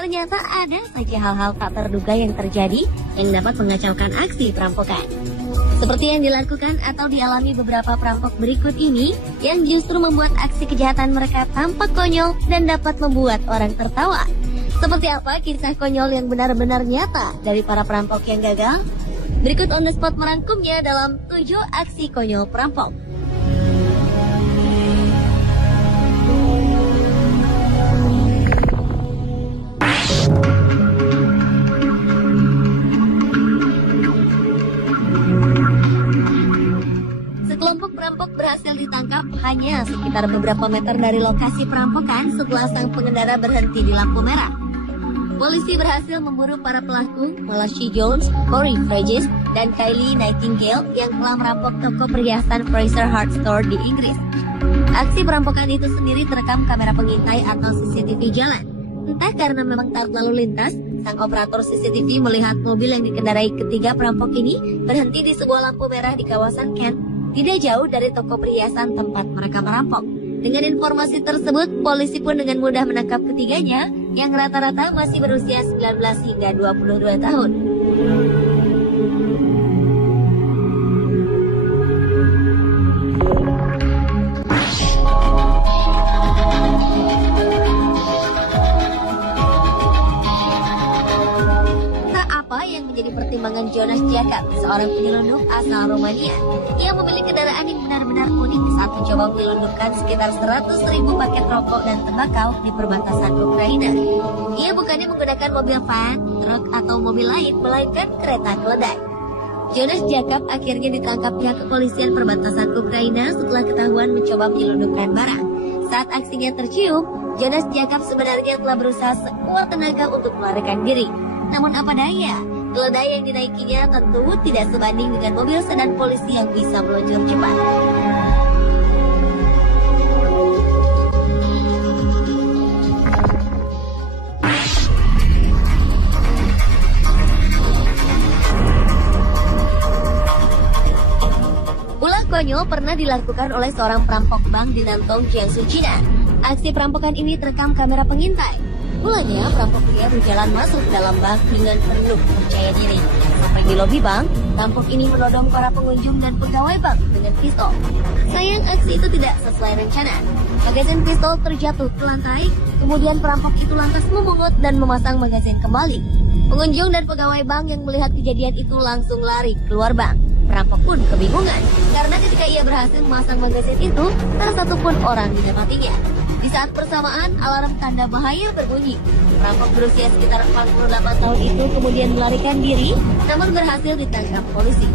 ternyata ada saja hal-hal tak terduga yang terjadi yang dapat mengacaukan aksi perampokan. Seperti yang dilakukan atau dialami beberapa perampok berikut ini, yang justru membuat aksi kejahatan mereka tampak konyol dan dapat membuat orang tertawa. Seperti apa kisah konyol yang benar-benar nyata dari para perampok yang gagal? Berikut On The Spot merangkumnya dalam 7 aksi konyol perampok. Sekelompok perampok berhasil ditangkap hanya sekitar beberapa meter dari lokasi perampokan setelah sang pengendara berhenti di lampu merah. Polisi berhasil memburu para pelaku, Malachi Jones, Corey Fregis, dan Kylie Nightingale yang telah merampok toko perhiasan Fraser Hart Store di Inggris. Aksi perampokan itu sendiri terekam kamera pengintai atau CCTV jalan. Entah karena memang taat lalu lintas, sang operator CCTV melihat mobil yang dikendarai ketiga perampok ini berhenti di sebuah lampu merah di kawasan Kent, tidak jauh dari toko perhiasan tempat mereka merampok. Dengan informasi tersebut, polisi pun dengan mudah menangkap ketiganya yang rata-rata masih berusia 19 hingga 22 tahun. Tak apa yang menjadi pertimbangan Jonas Jacob, seorang penyelundup asal Romania. Ia memilih kendaraan yang benar-benar unik saat mencoba menyelundupkan sekitar 100.000 paket rokok dan tembakau di perbatasan Ukraina. Ia bukannya menggunakan mobil van, truk, atau mobil lain, melainkan kereta keledai. Jonas Jacob akhirnya ditangkap pihak kepolisian perbatasan Ukraina setelah ketahuan mencoba menyelundupkan barang. Saat aksinya tercium, Jonas Jacob sebenarnya telah berusaha sekuat tenaga untuk melarikan diri. Namun apa daya, keledai yang dinaikinya tentu tidak sebanding dengan mobil sedan polisi yang bisa meluncur cepat. Ulah konyol pernah dilakukan oleh seorang perampok bank di Nantong, Jiangsu, China. Aksi perampokan ini terekam kamera pengintai. Mulanya, perampok pria berjalan masuk dalam bank dengan penuh percaya diri. Sampai di lobi bank, perampok ini menodong para pengunjung dan pegawai bank dengan pistol. Sayang, aksi itu tidak sesuai rencana. Magazin pistol terjatuh ke lantai, kemudian perampok itu lantas memungut dan memasang magazin kembali. Pengunjung dan pegawai bank yang melihat kejadian itu langsung lari keluar bank. Perampok pun kebingungan, karena ketika ia berhasil memasang magazin itu, tak satu pun orang didapatinya. Di saat bersamaan, alarm tanda bahaya berbunyi. Perampok berusia sekitar 48 tahun itu kemudian melarikan diri, namun berhasil ditangkap polisi.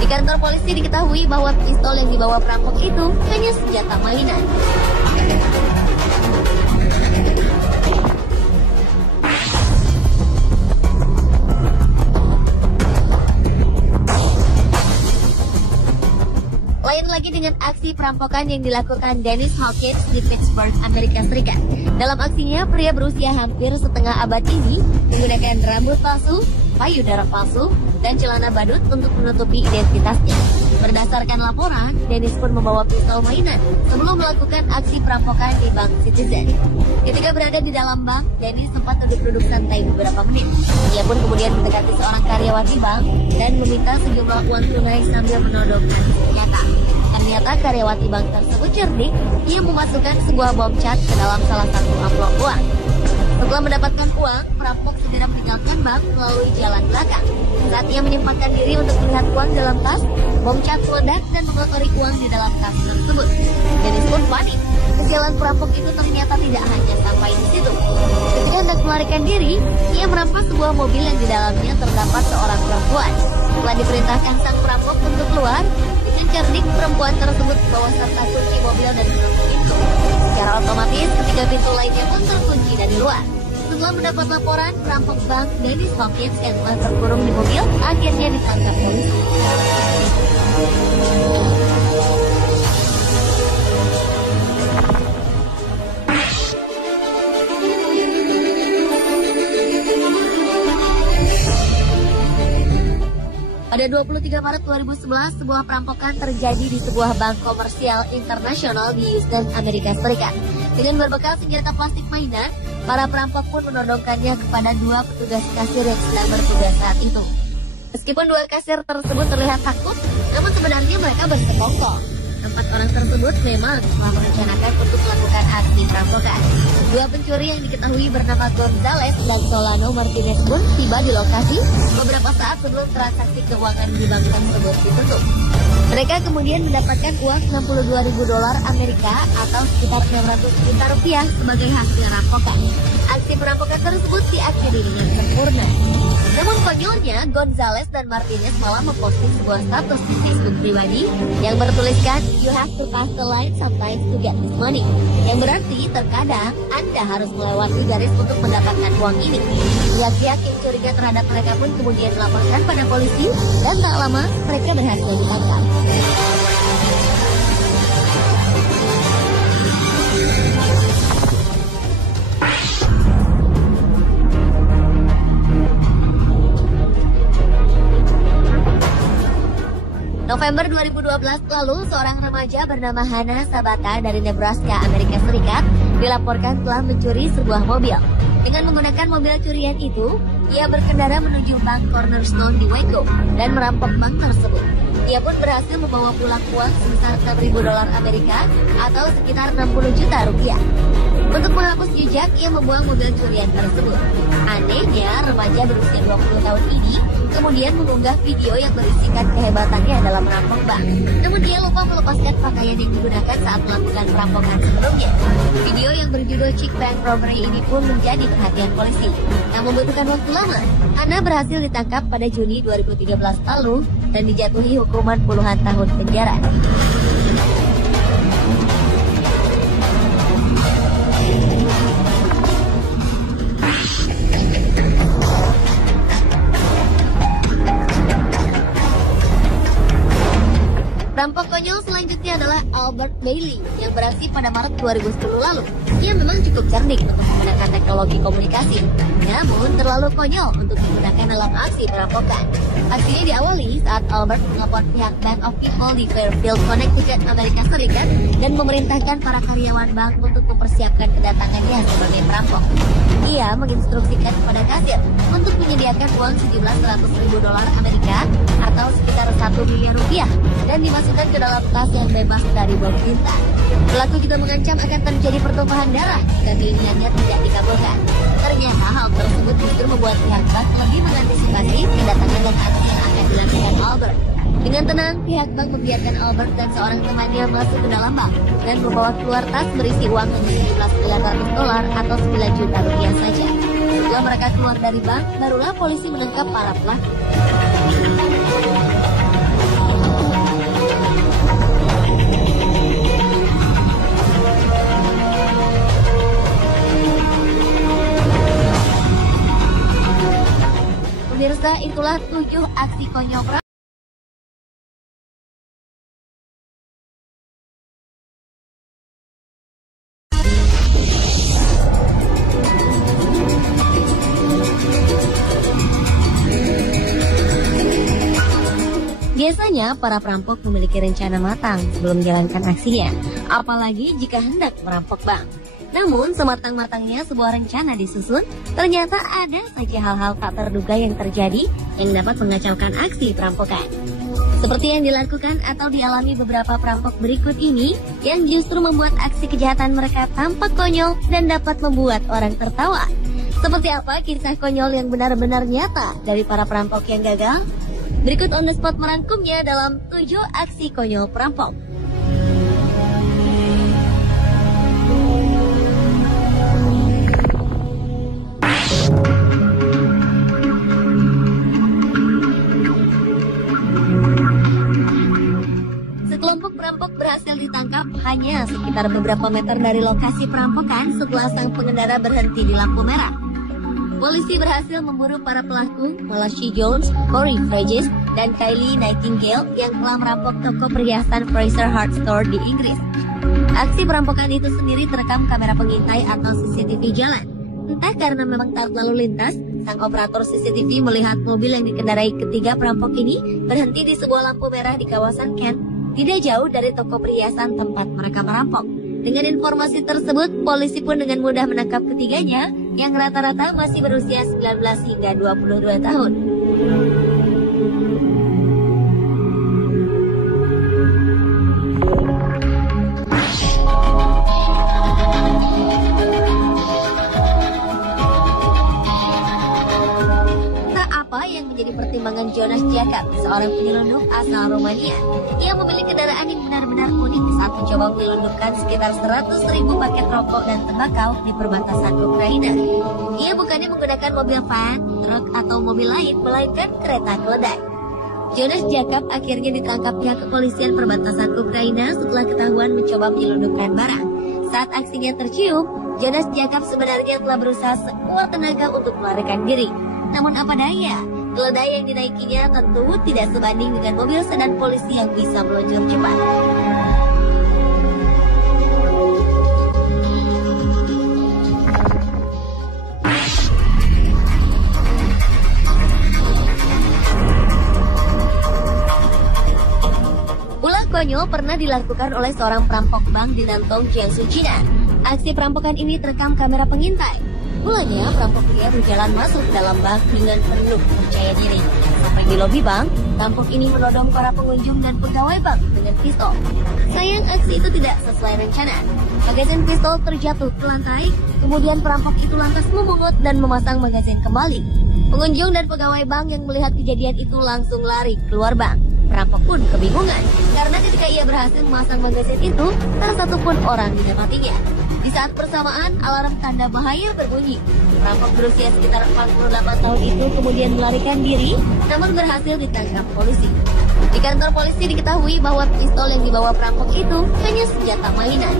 Di kantor polisi diketahui bahwa pistol yang dibawa perampok itu hanya senjata mainan. Lain lagi dengan aksi perampokan yang dilakukan Dennis Hawkins di Pittsburgh, Amerika Serikat. Dalam aksinya, pria berusia hampir setengah abad ini menggunakan rambut palsu, payudara palsu, dan celana badut untuk menutupi identitasnya. Berdasarkan laporan, Dennis pun membawa pistol mainan sebelum melakukan aksi perampokan di Bank Citizen. Ketika berada di dalam bank, Dennis sempat duduk-duduk santai beberapa menit. Ia pun kemudian mendekati seorang karyawati bank dan meminta sejumlah uang tunai sambil menodongkan senjata. Ternyata karyawati bank tersebut cerdik, ia memasukkan sebuah bom cat ke dalam salah satu amplop uang. Setelah mendapatkan uang, perampok segera meninggalkan bank melalui jalan belakang. Saat ia menyempatkan diri untuk melihat uang dalam tas, bom cat meledak dan mengotori uang di dalam tas tersebut. Dennis pun panik. Kesialan perampok itu ternyata tidak hanya sampai di situ. Ketika hendak melarikan diri, ia merampas sebuah mobil yang di dalamnya terdapat seorang perempuan. Setelah diperintahkan sang perampok untuk keluar, dengan cerdik perempuan tersebut membawa serta kunci mobil dan menutup pintu. Secara otomatis, ketiga pintu lainnya pun terkunci dari luar. Setelah mendapat laporan, perampok bank Dennis Hawkins yang telah terkurung di mobil akhirnya ditangkap polisi. Pada 23 Maret 2011, sebuah perampokan terjadi di sebuah bank komersial internasional di Houston, Amerika Serikat. Dengan berbekal senjata plastik mainan, Para perampok pun menodongkannya kepada dua petugas kasir yang sedang bertugas saat itu. Meskipun dua kasir tersebut terlihat takut, namun sebenarnya mereka bersekongkol. 4 orang tersebut memang telah merencanakan untuk melakukan aksi perampokan. Dua pencuri yang diketahui bernama Gonzales dan Solano Martinez pun tiba di lokasi beberapa saat sebelum transaksi keuangan di bank tersebut ditutup. Mereka kemudian mendapatkan uang $62.000 Amerika atau sekitar 600 juta rupiah sebagai hasil rampokan. Aksi perampokan tersebut diakhiri dengan sempurna. Namun konyolnya, Gonzales dan Martinez malah memposting sebuah status di Facebook pribadi yang bertuliskan "You have to pass the line sometimes to get this money", yang berarti terkadang Anda harus melewati garis untuk mendapatkan uang ini. Pihak-pihak yang curiga terhadap mereka pun kemudian melaporkan pada polisi dan tak lama mereka berhasil ditangkap. November 2012 lalu, seorang remaja bernama Hannah Sabata dari Nebraska, Amerika Serikat, dilaporkan telah mencuri sebuah mobil. Dengan menggunakan mobil curian itu, ia berkendara menuju bank Cornerstone di Waco dan merampok bank tersebut. Ia pun berhasil membawa pulang uang sebesar $6.000 Amerika atau sekitar 60 juta rupiah. Untuk menghapus jejak, ia membuang mobil curian tersebut. Anehnya, remaja berusia 20 tahun ini kemudian mengunggah video yang berisikan kehebatannya dalam merampok bank. Namun dia lupa melepaskan pakaian yang digunakan saat melakukan perampokan sebelumnya. Video yang berjudul Chick Bank Robbery ini pun menjadi perhatian polisi. Tak membutuhkan waktu lama, Hannah berhasil ditangkap pada Juni 2013 lalu dan dijatuhi hukuman puluhan tahun penjara. Perampok konyol selanjutnya adalah Albert Bailey yang beraksi pada Maret 2010 lalu. Ia memang cukup cerdik untuk menggunakan teknologi komunikasi, namun terlalu konyol untuk digunakan dalam aksi perampokan. Aksinya diawali saat Albert melapor pihak Bank of People di Fairfield, Connecticut, Amerika Serikat dan memerintahkan para karyawan bank untuk mempersiapkan kedatangannya sebagai perampok. Ia menginstruksikan kepada kasir untuk menyediakan uang sejumlah $100.000 Amerika atau sekitar 1 miliar rupiah dan dimasukkan ke dalam tas yang bebas dari bom tinta. Pelaku juga mengancam akan terjadi pertumpahan darah jika keinginannya tidak dikabulkan. Ternyata hal tersebut justru membuat pihak bank lebih mengantisipasi kedatangan dan aksi yang akan dilakukan Albert. Dengan tenang, pihak bank membiarkan Albert dan seorang temannya masuk ke dalam bank dan membawa keluar tas berisi uang sejumlah $900 atau 9 juta rupiah saja. Setelah mereka keluar dari bank, barulah polisi menangkap para pelaku. Pemirsa, itulah 7 aksi konyol perampok. Biasanya, para perampok memiliki rencana matang sebelum menjalankan aksinya, apalagi jika hendak merampok bank. Namun, sematang-matangnya sebuah rencana disusun, ternyata ada saja hal-hal tak terduga yang terjadi yang dapat mengacaukan aksi perampokan. Seperti yang dilakukan atau dialami beberapa perampok berikut ini, yang justru membuat aksi kejahatan mereka tampak konyol dan dapat membuat orang tertawa. Seperti apa kisah konyol yang benar-benar nyata dari para perampok yang gagal? Berikut on the spot merangkumnya dalam 7 aksi konyol perampok. Sekelompok perampok berhasil ditangkap hanya sekitar beberapa meter dari lokasi perampokan setelah sang pengendara berhenti di lampu merah. Polisi berhasil memburu para pelaku, Malachi Jones, Corey Fregis, dan Kylie Nightingale yang telah merampok toko perhiasan Fraser Hart Store di Inggris. Aksi perampokan itu sendiri terekam kamera pengintai atau CCTV jalan. Entah karena memang taat lalu lintas, sang operator CCTV melihat mobil yang dikendarai ketiga perampok ini berhenti di sebuah lampu merah di kawasan Kent, tidak jauh dari toko perhiasan tempat mereka merampok. Dengan informasi tersebut, polisi pun dengan mudah menangkap ketiganya yang rata-rata masih berusia 19 hingga 22 tahun. Apa yang menjadi pertimbangan Jonas Jacob, seorang penyelundup asal Romania yang memiliki kendaraan yang benar-benar unik saat mencoba menyelundupkan sekitar 100.000 paket rokok dan tembakau di perbatasan Ukraina. Ia bukannya menggunakan mobil van, truk, atau mobil lain, melainkan kereta keledai. Jonas Jacob akhirnya ditangkap pihak kepolisian perbatasan Ukraina setelah ketahuan mencoba menyelundupkan barang. Saat aksinya tercium, Jonas Jacob sebenarnya telah berusaha sekuat tenaga untuk melarikan diri. Namun apa daya, keledai yang dinaikinya tentu tidak sebanding dengan mobil sedan polisi yang bisa meluncur cepat. Ulah konyol pernah dilakukan oleh seorang perampok bank di Nantong, Jiangsu, China. Aksi perampokan ini terekam kamera pengintai. Mulanya, perampok pria berjalan masuk dalam bank dengan penuh percaya diri. Sampai di lobi bank, perampok ini menodong para pengunjung dan pegawai bank dengan pistol. Sayang, aksi itu tidak sesuai rencana. Magazin pistol terjatuh ke lantai, kemudian perampok itu lantas memungut dan memasang magazin kembali. Pengunjung dan pegawai bank yang melihat kejadian itu langsung lari keluar bank. Perampok pun kebingungan, karena ketika ia berhasil memasang magazin itu, tak satu pun orang didapatinya. Di saat bersamaan, alarm tanda bahaya berbunyi. Perampok berusia sekitar 48 tahun itu kemudian melarikan diri, namun berhasil ditangkap polisi. Di kantor polisi diketahui bahwa pistol yang dibawa perampok itu hanya senjata mainan.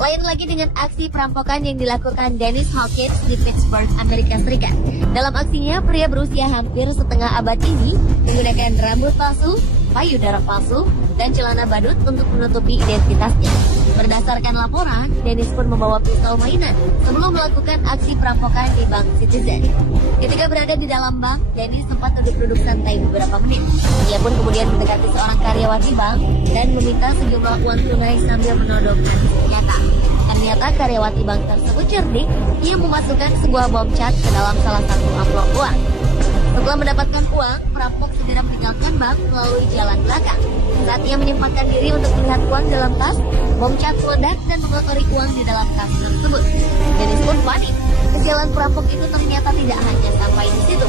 Lain lagi dengan aksi perampokan yang dilakukan Dennis Hawkins di Pittsburgh, Amerika Serikat. Dalam aksinya, pria berusia hampir setengah abad ini menggunakan rambut palsu, payudara palsu, dan celana badut untuk menutupi identitasnya. Berdasarkan laporan, Dennis pun membawa pistol mainan sebelum melakukan aksi perampokan di Bank Citizen. Ketika berada di dalam bank, Dennis sempat duduk-duduk santai beberapa menit. Ia pun kemudian mendekati seorang karyawati bank dan meminta sejumlah uang tunai sambil menodongkan senjata. Ternyata karyawati bank tersebut cerdik, ia memasukkan sebuah bom cat ke dalam salah satu amplop uang. Setelah mendapatkan uang, perampok segera meninggalkan bank melalui jalan belakang. Saat ia menyempatkan diri untuk melihat uang dalam tas, bom cat meledak dan mengotori uang di dalam tas tersebut. Dennis pun panik. Kesialan perampok itu ternyata tidak hanya sampai di situ.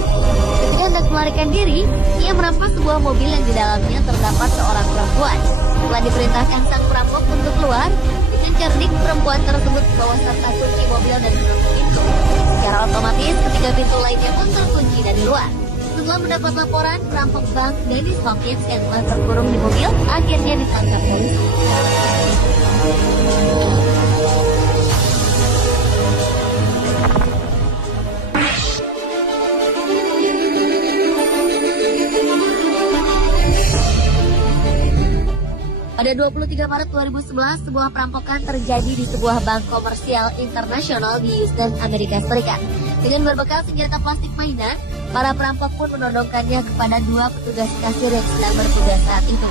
Ketika hendak melarikan diri, ia merampas sebuah mobil yang di dalamnya terdapat seorang perempuan. Setelah diperintahkan sang perampok untuk keluar, dengan cerdik perempuan tersebut membawa serta kunci mobil dan menutup pintu. Secara otomatis, ketiga pintu lainnya pun terkunci dari luar. Setelah mendapat laporan, perampok bank Dennis Hawkins yang telah terkurung di mobil akhirnya ditangkap polisi. Pada 23 Maret 2011, sebuah perampokan terjadi di sebuah bank komersial internasional di Houston, Amerika Serikat. Dengan berbekal senjata plastik mainan, para perampok pun menodongkannya kepada dua petugas kasir yang sedang bertugas saat itu.